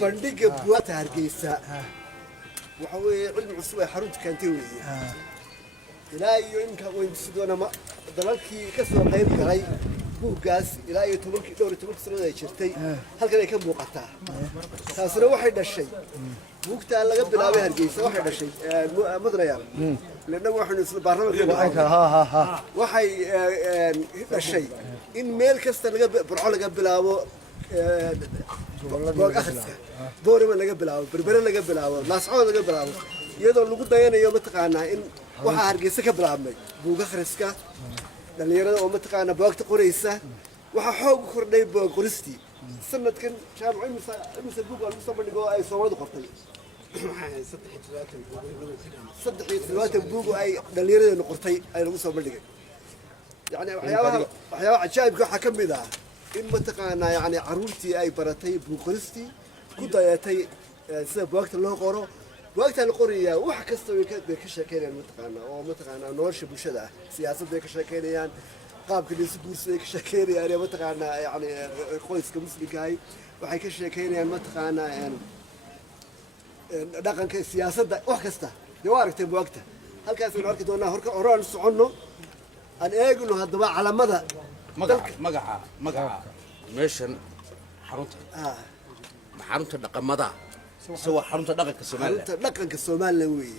bandhiga buugta Hargeysa waxa weeye cilmi cusub ay xarunta keentay weeye ilaa iyo inka weyn sidoona ma dalalkii ka soo qayb galay buugaas ilaa iyo 12 sano ay jirtay halkan ay ka muuqataa taasina waxay dhashay buugta laga bilaabay Hargeysa waxay dhashay madrayaan لأنه واحد من البرنامج waxay dhashay in meel kasta laga burco laga bilaabo boog akhriska boorama laga bilaabo berbere laga bilaabo laascooda laga bilaabo iyadoo lagu dayanayo mataqaanaa in waxa Hargeysa ka bilaabmay boog akhriska dhalinyarada oo mataqaanaa boogta qoraysa waxa xoog kordhay boog qoristii sanadkan jaamacad imisa boog lagu soo bandhigo ay Soomaalidu qortay صدق ثلاثة بوجو أي دليل نقطتي أي نقص بلدك يعني وحياة عجائب كحكم بذا إن متقنا يعني عروتي أي برتي بوكريستي كدايتي سب وقت اللي قرأ وقت القرية وحكستوا كشكل متقنا ومتقنا نورش بوشدة سياسة كشكل يعني قاب كل سبورس كشكل يعني متقنا يعني خويس كمسلم جاي وحكشكل يعني متقنا يعني dhaqanka siyaasadda wax kasta jawaarigtay buugta halkaas oo arki doonaa horka oraan socono aan eegno hadaba calamada magaca meeshan xarunta dhaqamada soo xarunta dhaqanka Soomaaliya weeye